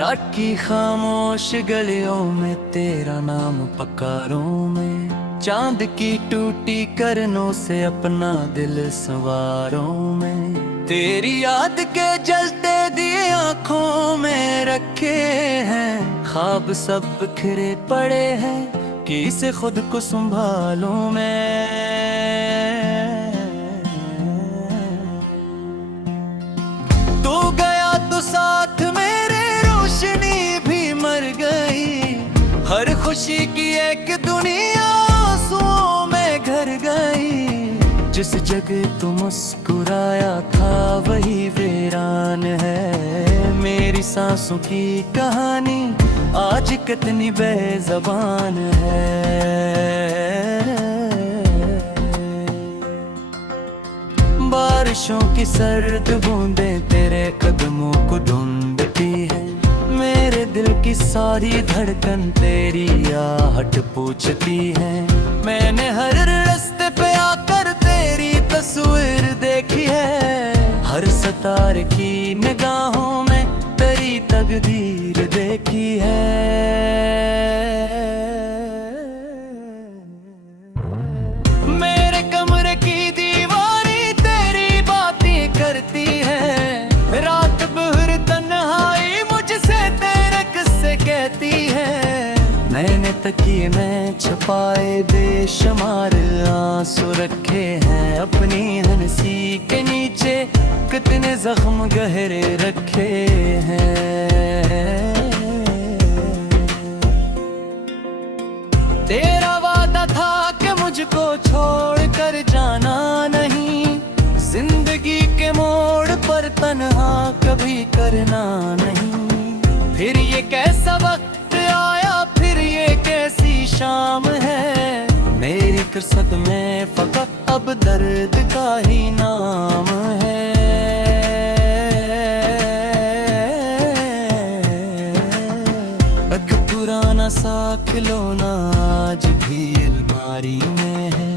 रात की खामोश गलियों में तेरा नाम पकारूं मैं, चांद की टूटी करनों से अपना दिल संवारूं मैं। तेरी याद के जलते दिए आंखों में रखे हैं, ख्वाब सब बिखरे पड़े हैं, किसे खुद को संभालूं मैं। तू गया तो साथ मेरे रोशनी भी मर गई, हर खुशी की एक दुनिया आंसुओं में घर गई। जिस जगह तू मुस्कुराया था वही वीरान है, मेरी सांसों की कहानी आज कितनी बेज़बान है। बारिशों की सर्द बूंदें तेरे कदमों को ढूंढती है, मेरे दिल की सारी धड़कन तेरी आहट पूछती है। मैंने हर रास्ते पे आकर तेरी तस्वीर देखी है, हर सितारे की निगाहों में तेरी तकदीर देखी है। मेरे कमरे की दीवारें तेरी बातें करती है, रात भर तन्हाई मुझसे तेरे किस्से कहती है। मैंने तकिए में छुपाए बेशुमार आंसू रखे हैं, अपनी हंसी के नीचे कितने जख्म गहरे रखे हैं। तेरा वादा था कि मुझको छोड़ कर जाना नहीं, जिंदगी के मोड़ पर तन्हा कभी करना नहीं। फिर ये कैसा वक्त आया, फिर ये कैसी शाम है, मेरी किस्मत में फकत अब दर्द का ही नाम है। एक पुराना सा खिलौना आज भी अलमारी में है,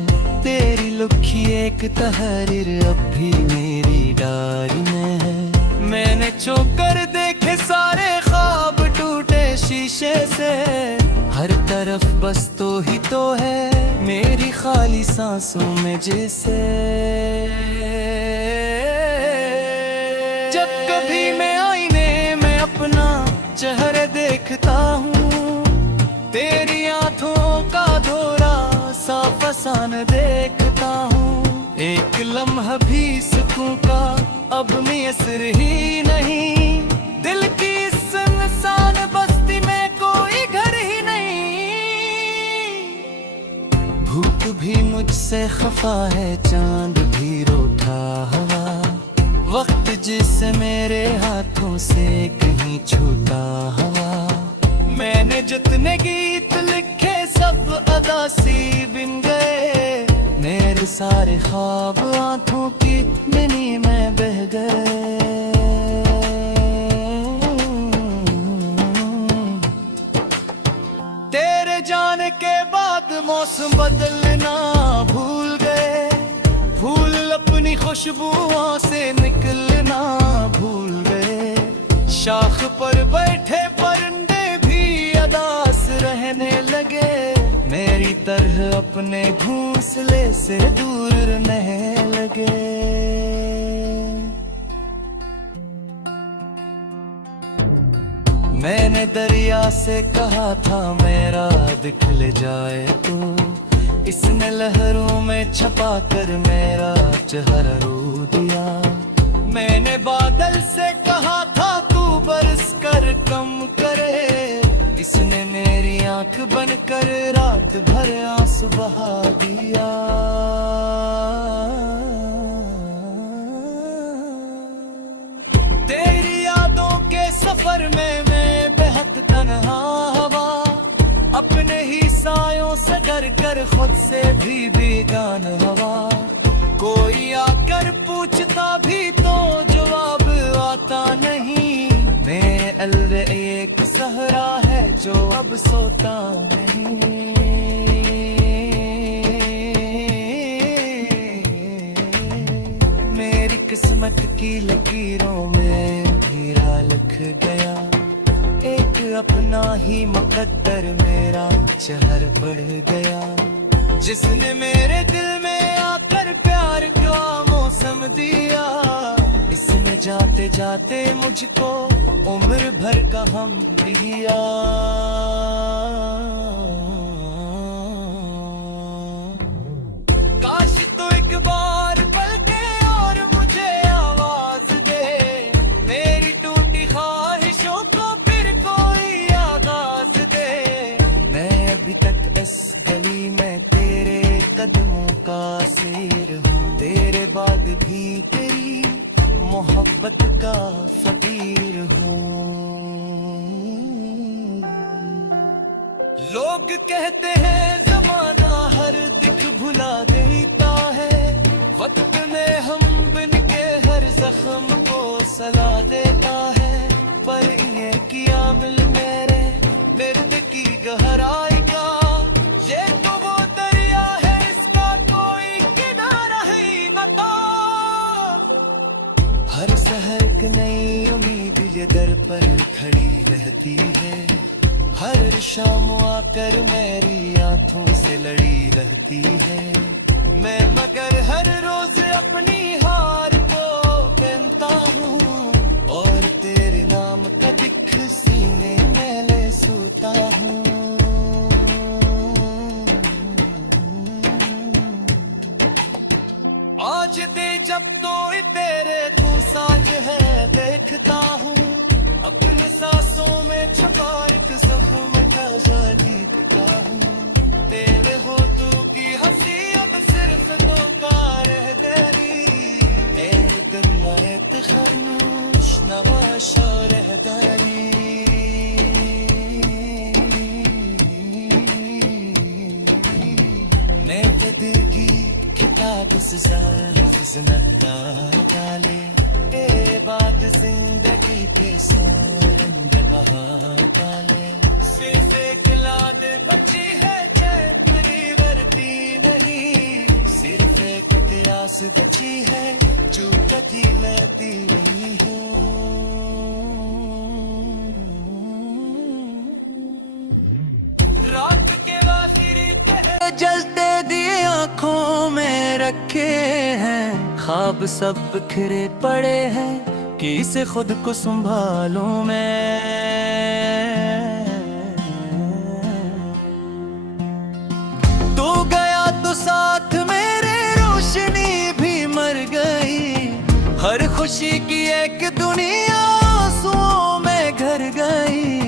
तेरी लुखी एक तहरीर अब भी मेरी डायरी में है। मैंने चौकर देखे सारे ख्वाब टूटे शीशे से, हर तरफ बस तो ही तो है मेरी खाली सांसों में जिसे। जब कभी मैं आईने में अपना चेहरा देखता हूँ, तेरी आंखों का धोरा साफ आसान देखता हूँ। एक लम्हा भी सुकून का अब मैसर ही नहीं, दिल की सुनसान बस्ती में कोई घर ही नहीं। भूख भी मुझसे खफा है, चांद भी रोता हवा, वक्त जिसे मेरे हाथों से कहीं छूता हवा। मैंने जितने गीत लिखे सब अदासी बिन गए, मेरे सारे ख्वाब आंखों की मिनी में बह गए। तेरे जाने के बाद मौसम बदलना भूल गए, फूल अपनी खुशबुओं से निकलना भूल गए। शाख पर बैठे परिंदे भी अदास रहने लगे, मेरी तरह अपने घोंसले से दूर रहने लगे। मैंने दरिया से कहा था मेरा दिखल जाए तो, इसने लहरों में छपा कर मेरा चेहरा रो दिया। मैंने बादल से कहा था तू बरस कर कम करे, इसने मेरी आंख बनकर रात भर आंसू बहा दिया। तेरी यादों के सफर में मैं बेहद तन्हा हवा, अपने ही सायों से डर कर खुद से भी बेगान हवा। कोई आकर पूछता भी तो जवाब आता नहीं, मेरे अलवे एक सहरा है जो अब सोता नहीं। मेरी किस्मत की लकीरों में हीरा लिख गया, अपना ही मुकद्दर मेरा चहर पड़ गया, जिसने मेरे दिल में आकर प्यार का मौसम दिया। इसने जाते जाते मुझको उम्र भर का हम दिया। काश तो एक बार पलके और मुझे आवाज दे, मेरी टूटी ख्वाहिशों को फिर कोई आगाज दे। मैं अभी तक इस गली में तेरे कदमों का सिर हूँ, तेरे बाद भी तेरी मोहब्बत का फकीर हूँ। लोग कहते हैं जमाना हर दिख भुला देता है, वक्त में हम बिन के हर जख्म को सला देता है। पर ये किया मिल मेरे दर्द की गहराई का, ये तो वो दरिया है इसका कोई किनारा ही न था। हर सहर की नई उम्मीद ये दर पर खड़ी रहती है, हर शाम आकर मेरी आंखों से लड़ी रहती है। मैं मगर हर रोज अपनी हार को पहनता हूँ, और तेरे नाम का दिख सीने में ले सोता हूँ। आज दे जब तो तेरे तू साज है देखता हूँ, अपने सांसों में छुपा एक जख्म ताजा देखता हूँ। तेरे होठों की हंसी अब सिर्फ तो कार है तेरी, मेरे दिल में खामोश नवाशा रहदारी। मैं दिल की किताब से ज़ालिफ़ ज़िंदा डाले, तेरे बाद जिंदगी के सारंग बहार डाले। सिर्फ एक लाद बची है चैतरी वरती नहीं, सिर्फ एक इतिहास बची है जो कभी लेती नहीं हूँ। रात के आखिरी पहर जलते दिए आँखों में रखे हैं, ख्वाब सब बिखरे पड़े हैं, किसे खुद को संभालूं मैं। तू गया तो साथ मेरे रोशनी भी मर गई, हर खुशी की एक दुनिया आंसुओं में घर गई।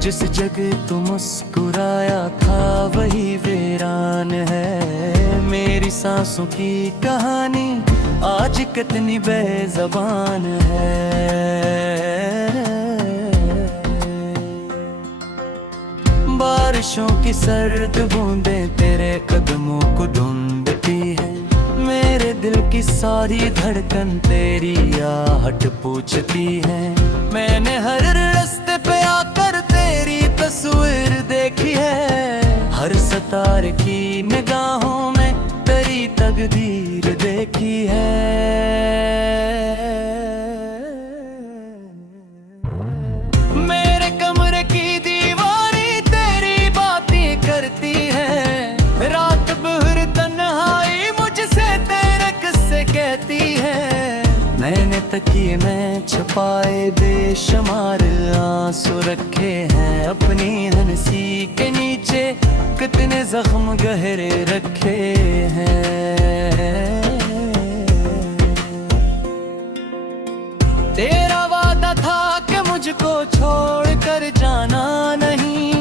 जिस जगह तू मुस्कुराया था वही वीरान है, मेरी सांसों की कहानी आज कितनी बेज़बान है। बारिशों की सर्द बूंदें तेरे कदमों को ढूंढती है, मेरे दिल की सारी धड़कन तेरी आहट पूछती है। मैंने हर रास्ते पे आकर तेरी तस्वीर देखी है, हर सितारे की निगाहों में तेरी तकदीर देखी है। मेरे कमरे की दीवारें तेरी बातें करती है, रात भर तन्हाई मुझसे तेरे किस्से कहती है। मैंने तकिए में छुपाए बेशुमार आंसू रखे हैं, अपनी हंसी के नीचे कितने जख्म गहरे रखे हैं। तेरा वादा था कि मुझको छोड़ कर जाना नहीं,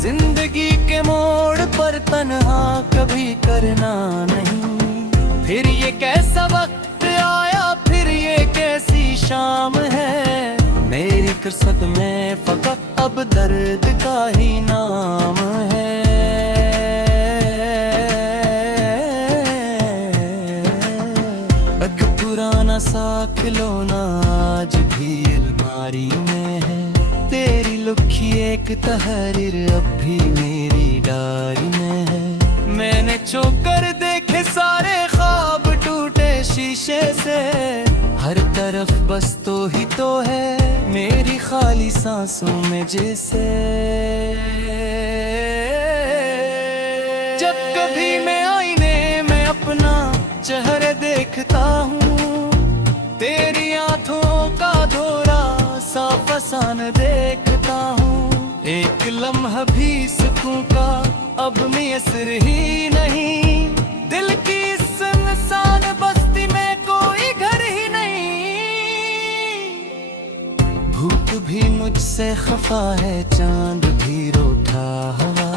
जिंदगी के मोड़ पर तन्हा कभी करना नहीं। फिर ये कैसा वक्त आया, फिर ये कैसी शाम है, मेरी किस्मत में फकत अब दर्द का ही नाम है। एक पुराना सा खिलौना आज भी अलमारी में है, तेरी लुखी एक तहरीर अब भी मेरी डायरी में है। मैंने चौकर देखे सारे ख्वाब टूटे शीशे से, हर तरफ बस तो ही तो है मेरी खाली सांसों में जैसे। जब कभी मैं आईने में अपना चेहरा देखता हूँ, तेरी आंखों का धोरा साफ आसान देखता हूँ। एक लम्हा भी सुकून का अब मैसर ही नहीं, दिल की सुनसान बस्ती में कोई घर ही नहीं। भूख भी मुझसे खफा है, चांद भी रोता हवा,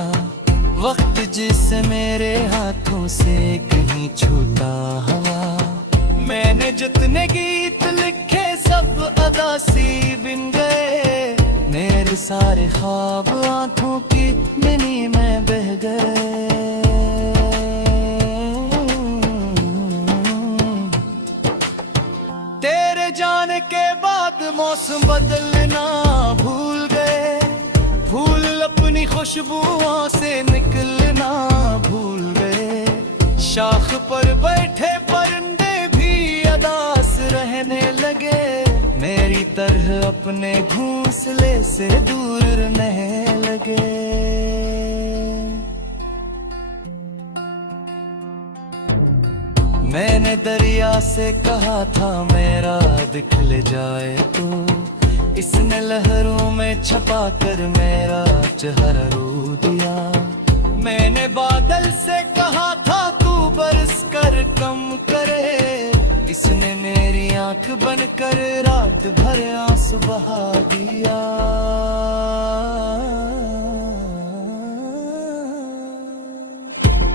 वक्त जिसे मेरे हाथों से कहीं छूता हवा। मैंने जितने गीत लिखे सब अदासी बिन गए, मेरे सारे ख्वाब आंखों की बिनी में बह गए। तेरे जाने के बाद मौसम बदलना भूल गए, फूल अपनी खुशबुओं से निकलना भूल गए। शाख पर बैठे परिंदे भी अदास रहने लगे, मेरी तरह अपने घोंसले से दूर रहने लगे। मैंने दरिया से कहा था मेरा दिखल जाए तो, इसने लहरों में छपा कर मेरा चेहरा रो दिया। मैंने बादल से कहा था तू बरस कर कम करे, इसने मेरी आंख बनकर रात भर आंसू बहा दिया।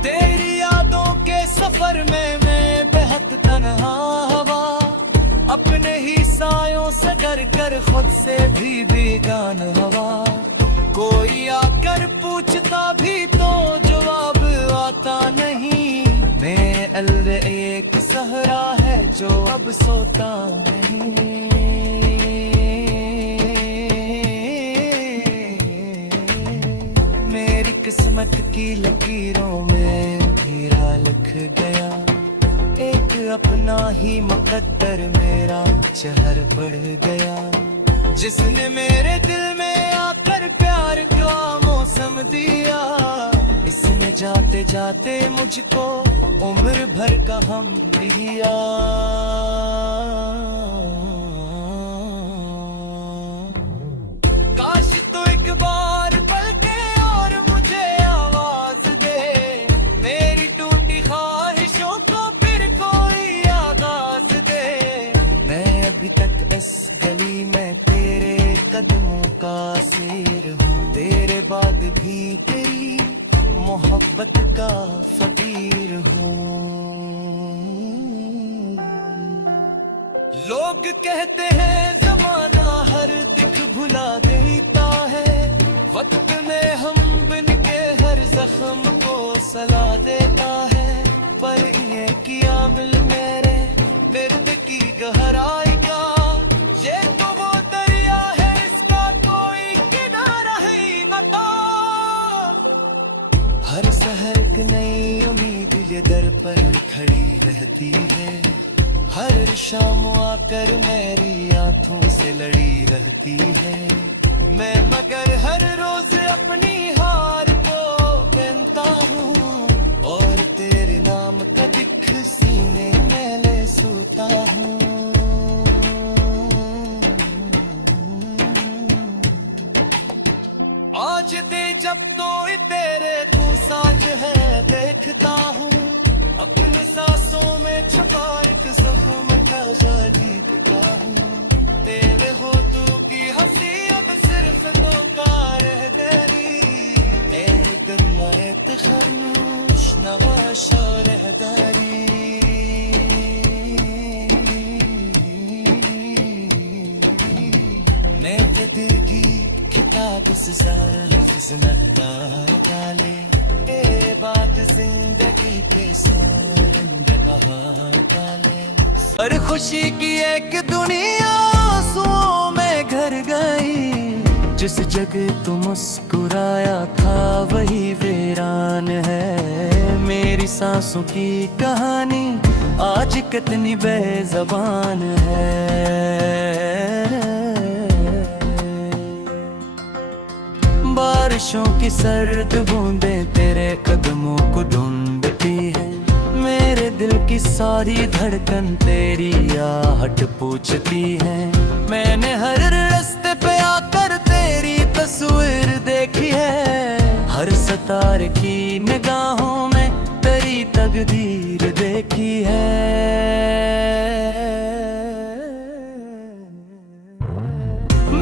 तेरी यादों के सफर में मैं बेहद तन्हा हवा, अपने ही सायों से डर कर खुद से भी बेगान हवा। कोई आकर पूछता भी तो जवाब आता नहीं, मेरे अल्लाह एक सहरा है जो अब सोता नहीं। मेरी किस्मत की लकीरों में हीरा लिख गया, एक अपना ही मुकद्दर मेरा शहर बढ़ गया। जिसने मेरे दिल में आकर प्यार का मौसम दिया, इसने जाते जाते मुझको उम्र भर का हम दिया। काश तो एक बार पलके और मुझे आवाज दे, मेरी टूटी ख्वाहिशों को फिर कोई आगाज दे। मैं अभी तक इस गली में तेरे कदमों का सिर हूँ, तेरे बाद भी तेरी मोहब्बत का फकीर हूँ। लोग कहते हैं जमाना हर दिख भुला देता है, वक्त में हम बिन के हर जख्म को सला देता है। पर ये किया मिल मेरे दर्द की गहराई का, ये तो वो दरिया है इसका कोई किनारा ही न था। हर सहर की नई उम्मीद ये दर पर खड़ी रहती है, हर शाम आकर मेरी आंखों से लड़ी रहती है। मैं मगर हर रोज अपनी हार को गिनता हूँ, और तेरे नाम का दिख सीने में ले सोता हूँ। आज दे जब तो तेरे तू साज है देखता हूँ, अपने सांसों में छुपा एक जख्म का जीतता हूँ। तेरे हो तू की हंसी अब सिर्फ तो कार है तेरी, मेरी गन्नात खरनूश नवाश और रहदारी। मैं तो दिल की किताब से लफ्ज़ न डाले, ये बात जिंदगी के सोरंद बहार डाले। और खुशी की एक दुनिया आंसुओं में घर गई, जिस जगह तू मुस्कुराया था वही वीरान है। मेरी सांसों की कहानी आज कितनी बेज़बान है। बारिशों की सर्द बूंदें तेरे कदमों को ढूंढती है, मेरे दिल की सारी धड़कन तेरी आहट पूछती है। मैंने हर रास्ते पे आकर तेरी तस्वीर देखी है, हर सितारे की निगाहों में तेरी तकदीर देखी है।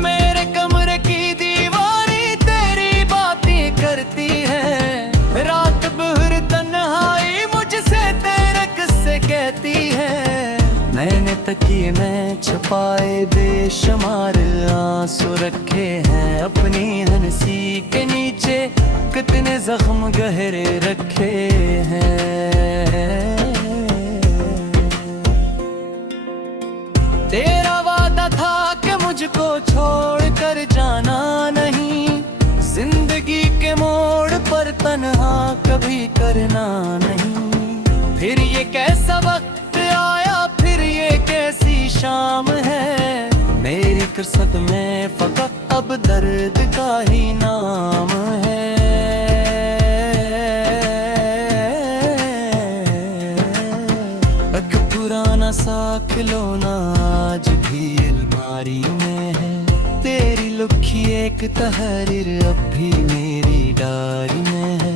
मेरे कमरे की दीवारें तेरी बातें करती है, रात भर तन्हाई मुझसे तेरे किस्से कहती है। मैंने तकिए में छुपाए बेशुमार आंसू रखे हैं, अपनी हंसी के नीचे कितने जख्म गहरे रखे हैं। तेरा वादा था कि मुझको छोड़ कर जाना नहीं, जिंदगी के मोड़ पर तन्हा कभी करना नहीं। फिर ये कैसा वक्त आया, फिर ये कैसी शाम है, मेरी किस्मत में फकत अब दर्द का ही नाम है। एक पुराना सा खिलौना आज भी अलमारी में है, तेरी लुखी एक तहरीर अब भी मेरी डायरी में है।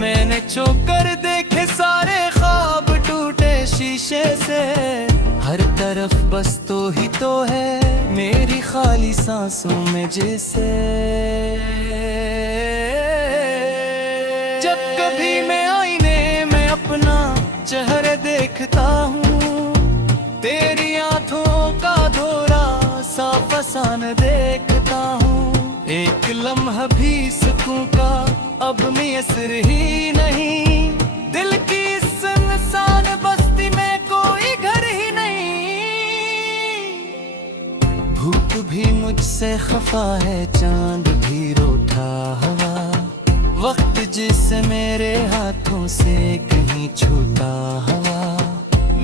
मैंने चौकर देखे सारे ख्वाब टूटे शीशे से, हर तरफ बस तो ही तो है मेरी खाली सांसों में जैसे। जब कभी मैं आईने में अपना चेहरा देखता हूँ, तेरी आंखों का धोरा साफ आसान देखता हूँ। एक लम्हा भी सुकून का अब मैसर ही नहीं, दिल की सुनसान बस्ती में कोई घर ही नहीं। भूख भी मुझसे खफा है, चांद भी रोता हवा, वक्त जिसे मेरे हाथों से कहीं छूता हवा।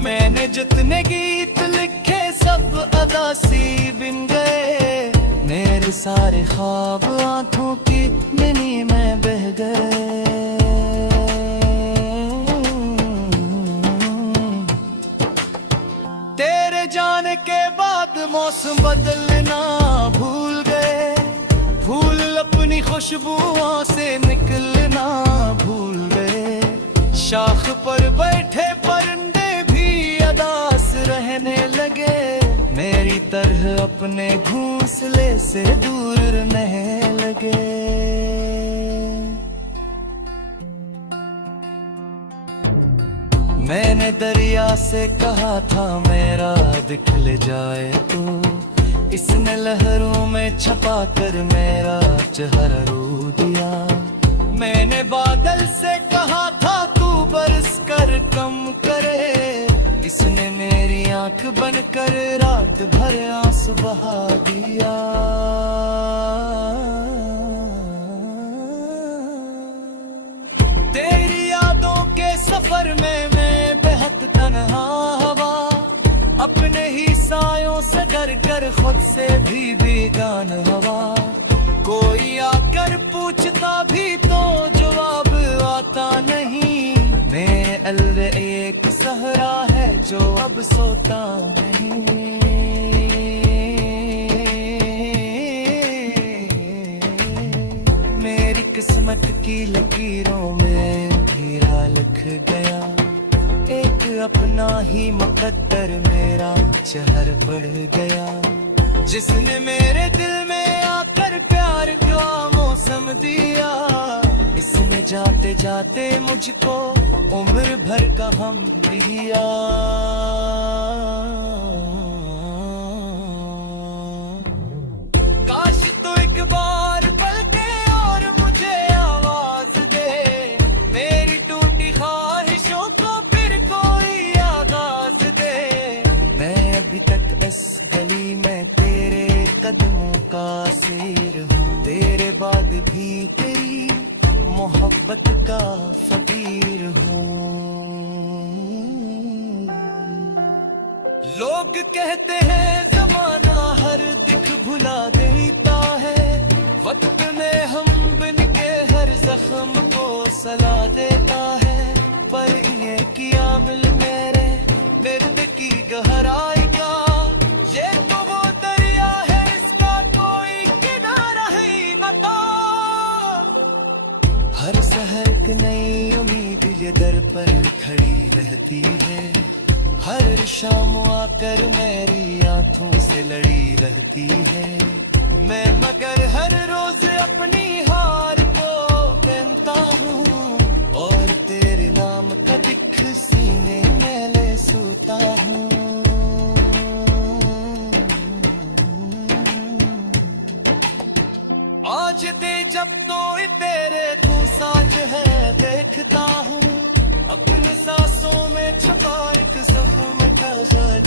मैंने जितने गीत लिखे सब अदासी बिन गए, मेरे सारे ख्वाब आंखों की नैनी में बह गए। तेरे जाने के बाद मौसम बदलना भूल गए, फूल अपनी खुशबुओं से निकलना भूल गए। शाख पर बैठे परिंदे भी अदास रहने लगे, मेरी तरह अपने घोंसले से दूर रहने लगे। मैंने दरिया से कहा था मेरा दिखल जाए तो, इसने लहरों में छपा कर मेरा चेहरा रो दिया। मैंने बादल से कहा था तू बरस कर कम करे, इसने मेरी आंख बनकर रात भर आंसू बहा दिया। तेरी यादों के सफर में मैं बेहद तन्हा हवा, अपने ही सायों से डर कर खुद से भी बेगान हवा। कोई आकर पूछता भी तो जवाब आता नहीं, मेरे अल्वे एक सहरा है जो अब सोता नहीं। मेरी किस्मत की लकीरों में हीरा लिख गया, एक अपना ही मुकद्दर मेरा जहर बढ़ गया। जिसने मेरे दिल में आकर प्यार का मौसम दिया, इसने जाते जाते मुझको उम्र भर का गम दिया। काश तो एक बार पलके और मुझे आवाज दे, मेरी टूटी ख्वाहिशों को फिर कोई आगाज दे। मैं अभी तक इस गली में तेरे कदमों का सिर हूँ, तेरे बाद भी तेरी मोहब्बत का फकीर हूँ। लोग कहते हैं जमाना हर दिख भुला देता है, वक्त में हम बिन के हर जख्म को सला देता है। पर ये किया मिल मेरे निर्द की गहराई का, ये तो वो दरिया है इसका कोई किनारा ही न था। हर सहर की नई उम्मीद ये दर पर खड़ी रहती है, हर शाम आकर मेरी आंखों से लड़ी रहती है। मैं मगर हर रोज अपनी हार को पहनता हूँ, और तेरे नाम का दिख सीने में ले सोता हूँ। आज दे जब तो तेरे को साज है देखता हूँ, अपने सांसों में छुपा एक जख्म का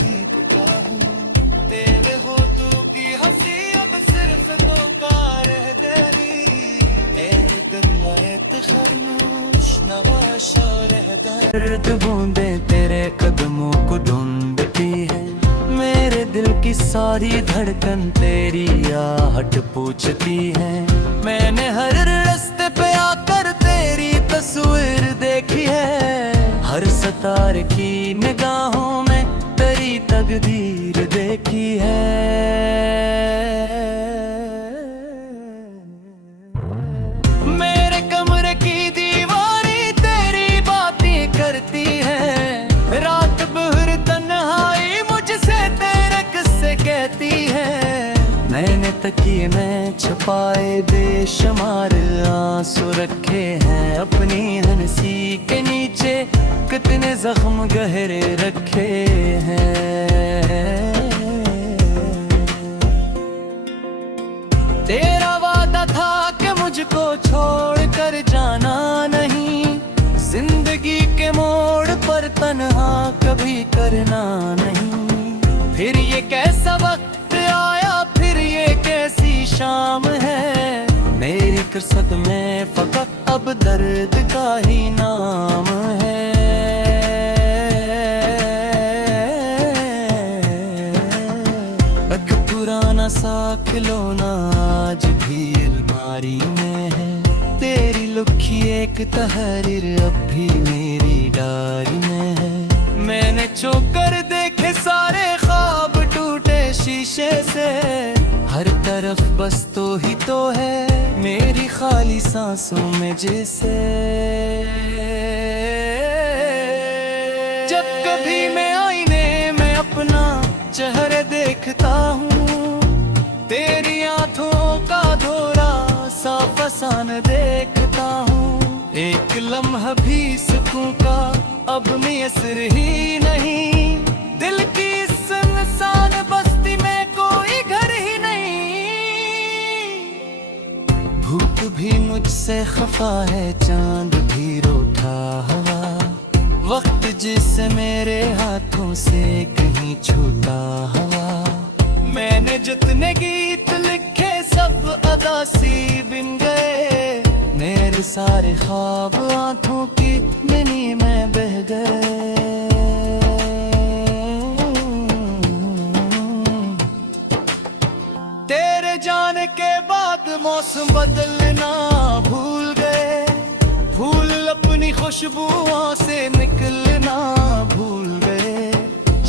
गीतता हूँ। तेरे होठों की हंसी अब सिर्फ धोखा रह गई, तेरे कदमात खामोश नवाशा रह गई। दर्द बूंदे तेरे कदमों को ढूंढती है, मेरे दिल की सारी धड़कन तेरी आहट पूछती है। मैंने हर रास्ते पे आकर तेरी तस्वीर देखी है, हर सितारे की निगाहों में तेरी तकदीर देखी है। मेरे कमरे की दीवारी तेरी बातें करती है, रात भर तन्हाई मुझसे तेरे किस्से कहती है। मैंने तकिए में छुपाए बेशुमार आंसू रखे हैं, अपनी हंसी के नीचे कितने जख्म गहरे रखे हैं। तेरा वादा था कि मुझको छोड़ कर जाना नहीं, जिंदगी के मोड़ पर तन्हा कभी करना नहीं। फिर ये कैसा वक्त आया, फिर ये कैसी शाम है, मेरी कसरत में फकत अब दर्द का ही नाम है। एक पुराना सा खिलौना आज भी अलमारी में है, तेरी लुखी एक तहरीर अब भी मेरी डायरी में है। मैंने चौकर देखे सारे ख्वाब टूटे शीशे से, हर तरफ बस तो ही तो है मेरी खाली सांसों में जैसे। जब कभी मैं आईने में अपना चेहरा देखता हूँ, तेरी आंखों का धोरा साफ आसान देखता हूँ। एक लम्हा भी सुकून का अब मैसर ही नहीं, दिल की सुनसान बस्ती में कोई घर ही नहीं। भूख भी मुझसे खफा है, चांद भी रूठा हुआ, वक्त जिसे मेरे हाथों से कहीं छूटा हुआ। मैंने जितने गीत लिखे सब अदासी बिन गए, मेरे सारे ख्वाब आंखों की नैनी में बह गए। तेरे जाने के बाद मौसम बदलना भूल गए, फूल अपनी खुशबुओं से निकलना भूल गए।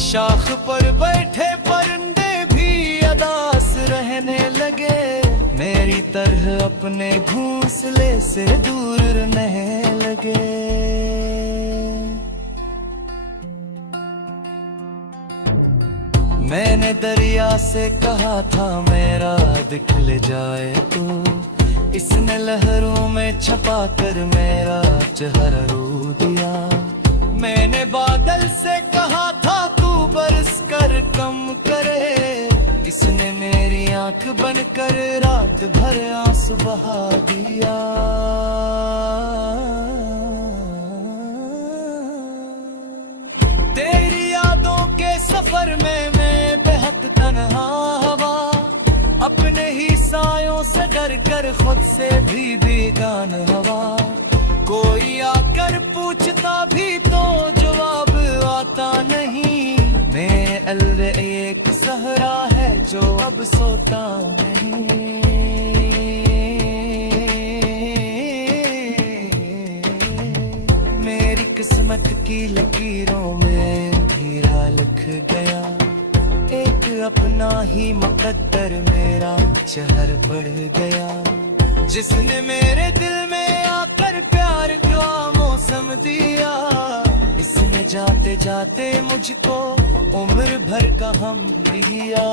शाख पर बैठे परिंदे भी अदास रहने लगे, मेरी तरह अपने घोंसले से दूर रहने लगे। मैंने दरिया से कहा था मेरा दिखल जाए तो, इसने लहरों में छपा कर मेरा चेहरा रो दिया। मैंने बादल से कहा था तू बरस कर कम करे, इसने मेरी आंख बनकर रात भर आंसू बहा दिया। तेरी यादों के सफर में मैं बेहद तन्हा हवा, अपने ही सायों से डर कर खुद से भी बेगान हवा। कोई आकर पूछता भी तो जवाब आता नहीं, मैं अलविदा सोता नहीं। मेरी किस्मत की लकीरों में हीरा लिख गया, एक अपना ही मुकद्दर मेरा शहर बढ़ गया। जिसने मेरे दिल में आकर प्यार का मौसम दिया, इसने जाते जाते मुझको उम्र भर का हम दिया।